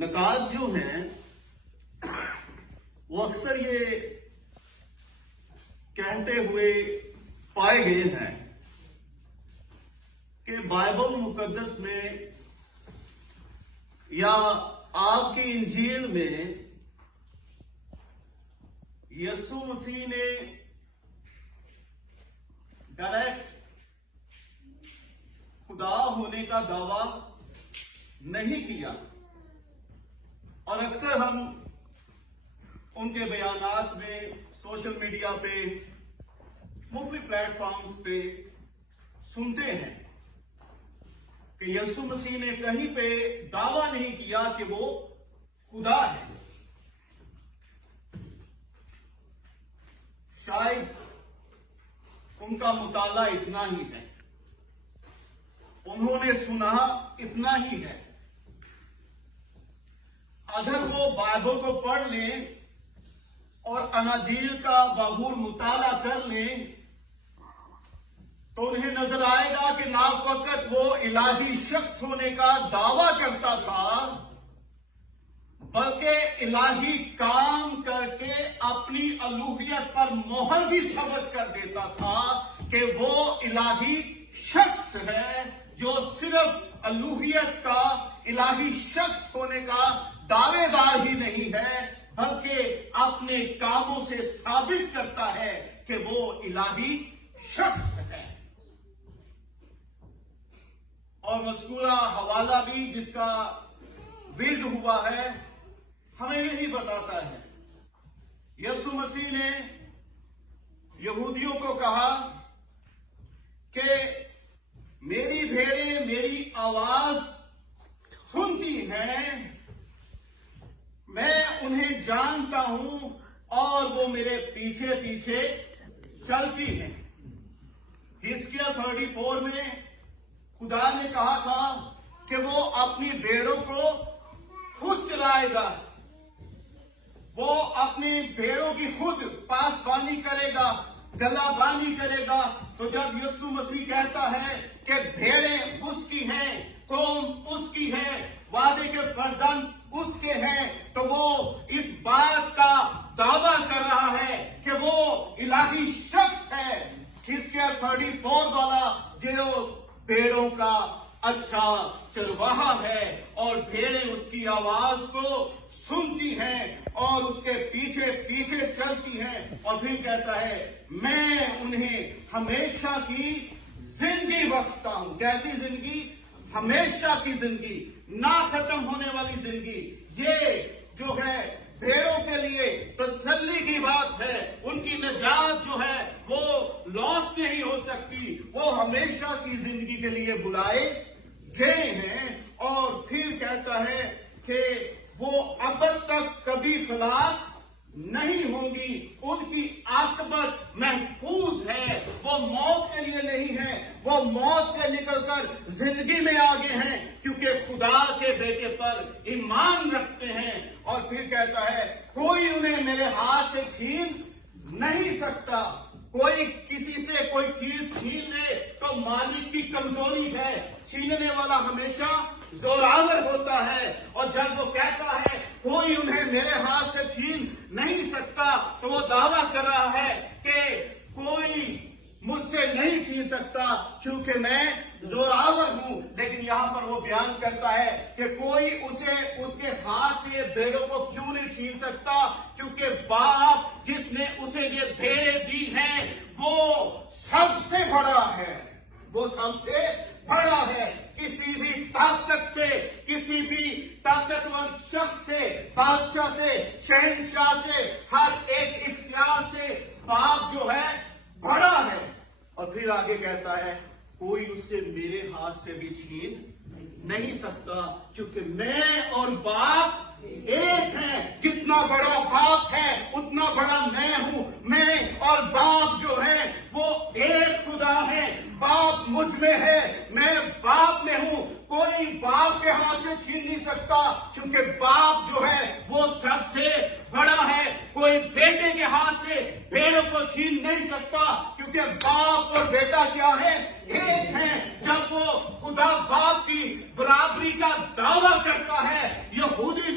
نکات جو ہیں وہ اکثر یہ کہتے ہوئے پائے گئے ہیں کہ بائبل مقدس میں یا آپ کی انجیل میں یسوع مسیح نے ڈائریکٹ خدا ہونے کا دعویٰ نہیں کیا، اور اکثر ہم ان کے بیانات میں سوشل میڈیا پہ مختلف پلیٹ فارمز پہ سنتے ہیں کہ یسوع مسیح نے کہیں پہ دعویٰ نہیں کیا کہ وہ خدا ہے۔ شاید ان کا مطالعہ اتنا ہی ہے، انہوں نے سنا اتنا ہی ہے۔ اگر وہ بائبل کو پڑھ لیں اور اناجیل کا بغور مطالعہ کر لیں تو انہیں نظر آئے گا کہ نہ فقط وہ الہی شخص ہونے کا دعویٰ کرتا تھا بلکہ الہی کام کر کے اپنی الوہیت پر مہر بھی ثابت کر دیتا تھا کہ وہ الہی شخص ہے جو صرف الوہیت کا، الہی شخص ہونے کا دعوے دار ہی نہیں ہے بلکہ اپنے کاموں سے ثابت کرتا ہے کہ وہ الہی شخص ہے۔ اور مذکورہ حوالہ بھی جس کا ورد ہوا ہے ہمیں یہی بتاتا ہے۔ یسوع مسیح نے یہودیوں کو کہا کہ میری بھیڑیں میری آواز سنتی ہیں، میں انہیں جانتا ہوں اور وہ میرے پیچھے پیچھے چلتی ہیں۔ حزقیہ 34 میں خدا نے کہا تھا کہ وہ اپنی بھیڑوں کو خود چلائے گا، وہ اپنی بھیڑوں کی خود پاسبانی کرے گا، گلہ بانی کرے گا۔ تو جب یسوع مسیح کہتا ہے کہ بھیڑیں اس کی ہیں، قوم اس کی ہے، وعدے کے فرزند اس کے ہیں، تو وہ اس بات کا دعویٰ کر رہا ہے کہ وہ الہی شخص ہے، حزقیہ 34 والا جو بھیڑوں کا اچھا چرواہا ہے، اور بھیڑیں اس کی آواز کو سنتی ہیں اور اس کے پیچھے پیچھے چلتی ہیں۔ اور پھر کہتا ہے میں انہیں ہمیشہ کی زندگی بخشتا ہوں۔ کیسی زندگی؟ ہمیشہ کی زندگی، نہ ختم ہونے والی زندگی۔ یہ جو ہے بھیڑوں کے لیے تسلی کی بات ہے، ان کی نجات جو ہے وہ لاس نہیں ہو سکتی، وہ ہمیشہ کی زندگی کے لیے بلائے گئے ہیں۔ اور پھر کہتا ہے کہ وہ ابد تک کبھی ہلاک نہیں ہوں گی، ان کی عاقبت محفوظ ہے، وہ موت کے لیے نہیں ہے، وہ موت سے نکل کر زندگی میں آگے ہیں کیونکہ خدا کے بیٹے پر ایمان رکھتے ہیں۔ اور پھر کہتا ہے کوئی انہیں میرے ہاتھ سے چھین نہیں سکتا۔ کوئی کسی سے کوئی چیز چھین لے تو مالک کی کمزوری ہے، چھیننے والا ہمیشہ زوراور ہوتا ہے۔ اور جب وہ کہتا ہے کوئی انہیں میرے ہاتھ سے چھین نہیں سکتا تو وہ دعویٰ کر رہا ہے کہ کوئی مجھ سے نہیں چھین سکتا کیونکہ میں زوراور ہوں۔ لیکن یہاں پر وہ بیان کرتا ہے کہ کوئی اسے اس کے ہاتھ سے بھیڑوں کو کیوں نہیں چھین سکتا، کیونکہ باپ جس نے اسے یہ بھیڑیں دی ہیں وہ سب سے بڑا ہے، وہ سب سے بڑا ہے۔ کسی بھی طاقت سے، کسی بھی طاقتور شخص سے، بادشاہ سے، شہنشاہ سے، ہر ایک اختیار سے باپ جو ہے بڑا ہے۔ اور پھر آگے کہتا ہے کوئی اس سے میرے ہاتھ سے بھی چھین نہیں سکتا کیونکہ میں اور باپ ایک ہیں۔ جتنا بڑا باپ ہے اتنا بڑا میں ہوں۔ میں اور باپ جو ہے وہ ایک خدا ہے، باپ مجھ میں ہے، میں باپ میں ہوں۔ کوئی باپ کے ہاتھ سے چھین نہیں سکتا کیونکہ باپ جو ہے وہ سب سے بڑا ہے۔ کوئی بیٹے کے ہاتھ سے بھیڑوں کو چھین نہیں سکتا کیونکہ باپ اور بیٹا کیا ہے؟ ایک ہے۔ جب وہ خدا باپ کی برابری کا دعویٰ کرتا ہے، یہودی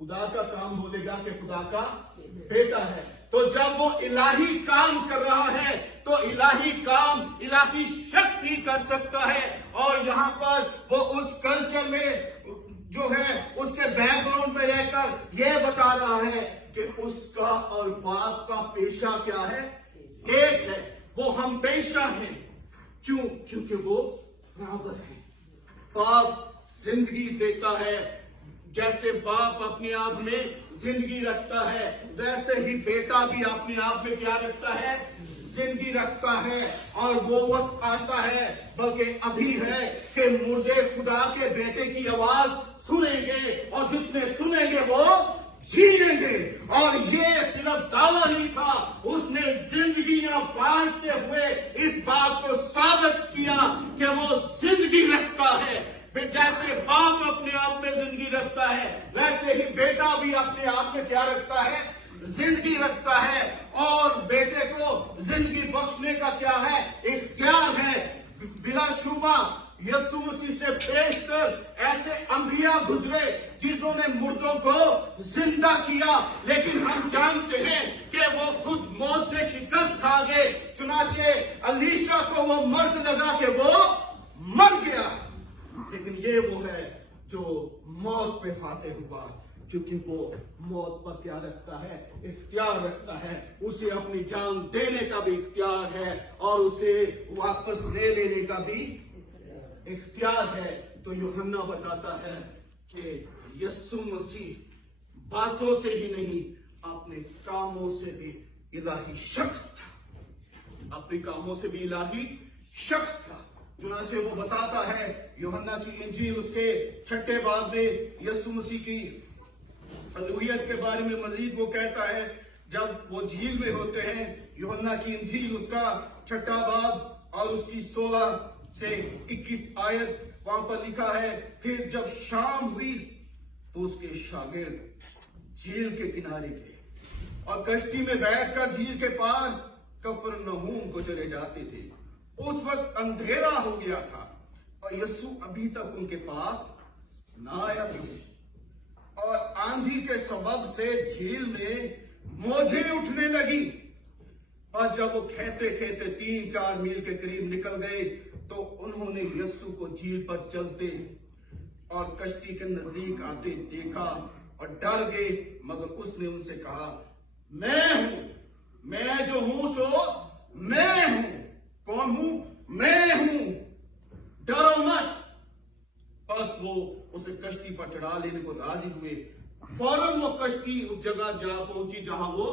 خدا کا کام بولے گا کہ خدا کا بیٹا ہے. تو جب وہ الہی کام کر رہا ہے تو الہی کام الہی شخص ہی کر سکتا ہے. اور یہاں پر وہ اس کلچر میں جو ہے اس کے بیک گراؤنڈ پہ رہ کر یہ بتا رہا ہے کہ اس کا اور باپ کا پیشہ کیا ہے؟ ایک ہے. وہ ہم پیشہ ہیں. کیوں؟ کیونکہ وہ برابر ہیں. باپ زندگی دیتا ہے. جیسے باپ اپنے آپ میں زندگی رکھتا ہے ویسے ہی بیٹا بھی اپنے آپ میں کیا رکھتا ہے؟ زندگی رکھتا ہے. اور وہ وقت آتا ہے بلکہ ابھی ہے کہ مردے خدا کے بیٹے کی آواز سنیں گے اور جتنے سنیں گے وہ جیئیں گے. اور یہ صرف دعویٰ نہیں تھا, اس نے زندگیاں بانٹتے ہوئے اس بات کو ثابت کیا کہ وہ زندگی رکھتا ہے. جیسے باپ اپنے آپ میں زندگی رکھتا ہے ویسے ہی بیٹا بھی اپنے آپ میں کیا رکھتا ہے؟ زندگی رکھتا ہے. اور بیٹے کو زندگی بخشنے کا کیا ہے؟ اختیار ہے. بلا شبہ یسوع مسیح سے بیشتر ایسے انبیاء گزرے جنہوں نے مردوں کو زندہ کیا, لیکن ہم جانتے ہیں کہ وہ خود موت سے شکست کھا گئے. چنانچہ الیشا کو وہ مرض لگا کہ وہ مر گیا. لیکن یہ وہ ہے جو موت پہ فاتح ہوا, کیونکہ وہ موت پر کیا رکھتا ہے؟ اختیار رکھتا ہے. اسے اپنی جان دینے کا بھی اختیار ہے اور اسے واپس لے لینے کا بھی اختیار ہے. تو یوحنا بتاتا ہے کہ یسوع مسیح باتوں سے ہی نہیں اپنے کاموں سے بھی الہی شخص تھا. اپنے کاموں سے بھی الہی شخص تھا. چنانچہ وہ بتاتا ہے یوحنا کی انجیل اس کے 6 باب میں یسوع مسیح کی الوہیت کے بارے میں مزید وہ کہتا ہے جب وہ جھیل میں ہوتے ہیں. یوحنا کی انجیل اس کا 6 باب اور اس کی 16 سے 21 آیت وہاں پر لکھا ہے, پھر جب شام ہوئی تو اس کے شاگرد جھیل کے کنارے گئے اور کشتی میں بیٹھ کر جھیل کے پار کفرنہوم کو چلے جاتے تھے. اس وقت اندھیرا ہو گیا تھا اور یسوع ابھی تک ان کے پاس نہ آیا تھا. اور آندھی کے سبب سے جھیل میں موجیں اٹھنے لگی. اور جب وہ کھیتے کھیتے 3-4 میل کے قریب نکل گئے تو انہوں نے یسوع کو جھیل پر چلتے اور کشتی کے نزدیک آتے دیکھا اور ڈر گئے. مگر اس نے ان سے کہا, میں ہوں, میں جو ہوں سو میں ہوں. کون ہوں؟ میں ہوں, ڈرو مت. بس وہ اسے کشتی پر چڑھا لینے کو راضی ہوئے. فوراً وہ کشتی اس جگہ جا پہنچی جہاں وہ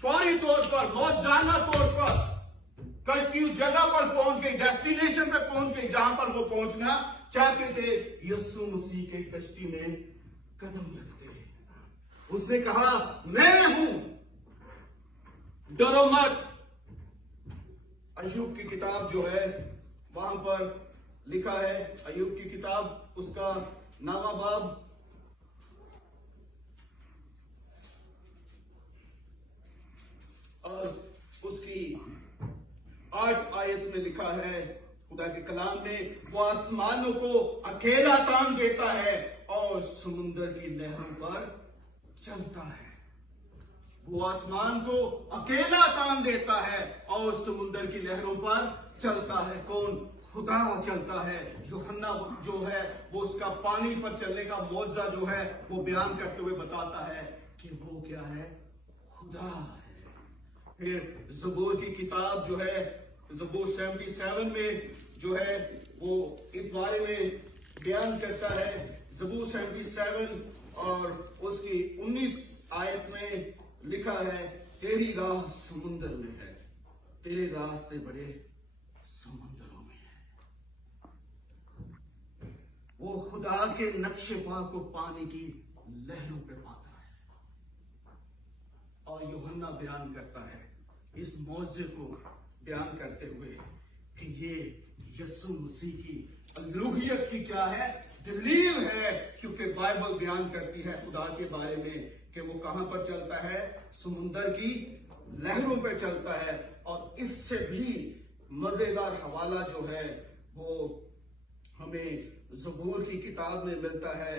فوری طور پر موجزانہ طور پر کشتی اس جگہ پر پہنچ گئی, ڈیسٹینیشن پہ پہنچ گئی جہاں پر وہ پہنچنا چاہتے تھے. یسوع مسیح کے کشتی میں قدم رکھتے اس نے کہا, میں ہوں, ڈرو مت. ایوب کی کتاب جو ہے وہاں پر لکھا ہے, ایوب کی کتاب اس کا 9واں باب اور اس کی 8 آیت میں لکھا ہے خدا کے کلام میں, وہ آسمانوں کو اکیلا تان دیتا ہے اور سمندر کی لہروں پر چلتا ہے. وہ آسمان کو اکیلا تان دیتا ہے اور سمندر کی لہروں پر چلتا ہے. کون؟ خدا چلتا ہے. یوحنا جو ہے وہ اس کا پانی پر چلنے کا معجزہ جو ہے وہ بیان کرتے ہوئے بتاتا ہے کہ وہ کیا ہے؟ خدا ہے. پھر زبور کی کتاب جو ہے زبور 77 میں جو ہے وہ اس بارے میں بیان کرتا ہے. زبور 77 اور اس کی 19 آیت میں لکھا ہے, تیری راہ سمندر میں ہے, تیرے راستے بڑے سمندروں میں ہیں. وہ خدا کے نقش پا کو پانی کی لہروں پہ پاتا ہے. اور یوحنا بیان کرتا ہے اس معجزے کو بیان کرتے ہوئے کہ یہ یسوع مسیح کی الوہیت کی کیا ہے؟ دلیل ہے. کیونکہ بائبل بیان کرتی ہے خدا کے بارے میں کہ وہ کہاں پر چلتا ہے؟ سمندر کی لہروں پہ چلتا ہے. اور اس سے بھی مزیدار حوالہ جو ہے وہ ہمیں زبور کی کتاب میں ملتا ہے.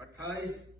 28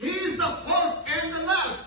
He is the first and the last।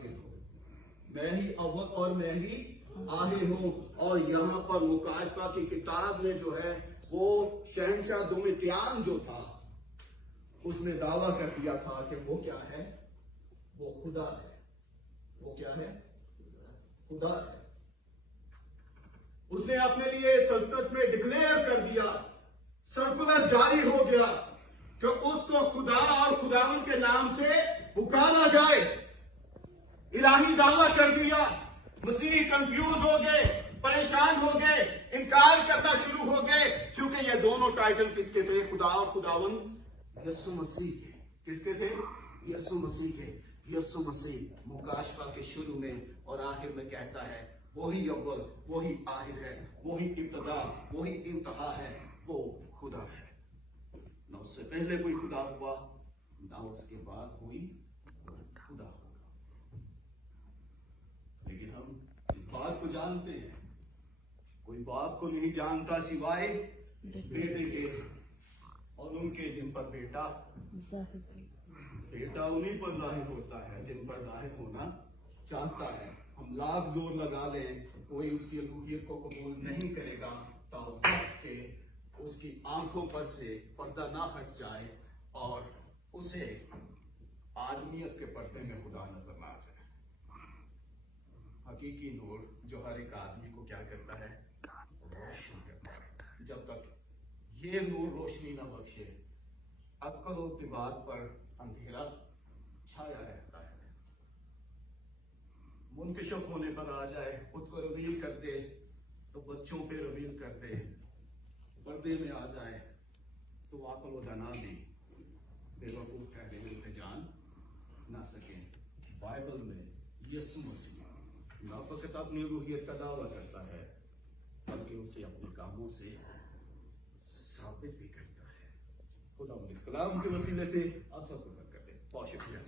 آخر ہوں، میں ہی اول اور میں ہی آخر ہوں. اور یہاں پر مکاشفہ کی کتاب میں جو ہے وہ شہنشاہ دومیتیان جو تھا اس نے دعویٰ کر دیا تھا کہ وہ کیا ہے، وہ خدا ہے. وہ کیا ہے؟ خدا ہے. اس نے اپنے لیے سلطنت میں ڈکلیئر کر دیا، سرکولر جاری ہو گیا کہ اس کو خدا اور خداوند کے نام سے پکارا جائے. الہی دعویٰ کر دیا. مسیح کنفیوز ہو گئے، پریشان ہو گئے، انکار کرنا شروع ہو گئے، کیونکہ یہ دونوں ٹائٹل کس کے تھے؟ خدا اور خداوند یسوع مسیح کے. کس کے تھے؟ یسوع مسیح کے. یسوع مسیح مکاشفہ کے شروع میں اور آخر میں کہتا ہے وہی اول، وہی آخر ہے، وہی ابتدا، وہی انتہا ہے، وہ خدا ہے. نہ اس سے پہلے کوئی خدا ہوا، نہ اس کے بعد کوئی خدا ہوگا. لیکن ہم اس بات کو جانتے ہیں، کوئی باپ کو نہیں جانتا سوائے بیٹے کے اور ان کے جن پر بیٹا انہیں پر ظاہر ہوتا ہے، جن پر ظاہر ہونا چاہتا ہے. ہم لاکھ زور لگا لیں، کوئی اس کی الوہیت کو قبول نہیں کرے گا تب تک کہ اس کی آنکھوں پر سے پردہ نہ ہٹ جائے اور اسے آدمیت کے پردے میں خدا نظر نہ آ جائے. حقیقی نور جو ہر ایک آدمی کو کیا کرتا ہے؟ روشن کرتا ہے. جب تک یہ نور روشنی نہ بخشے، عقل و دماغ پر اندھیرا چھایا رہتا ہے. منکشف ہونے پر آ جائے، خود کو ریویل کر دے تو بچوں پہ ریویل کر دے، پردے میں آ جائے تو عقل و دانا بھی بے وقوف ٹھہرے سے جان نہ سکیں. بائبل میں یسوع مسیح نہ فقط اپنی روحیت کا دعویٰ کرتا ہے بلکہ اسے اپنے کاموں سے ثابت بھی کرتا ہے. خدا اس کلام کے وسیلے سے آپ سب کو برکت دے. بہت شکریہ.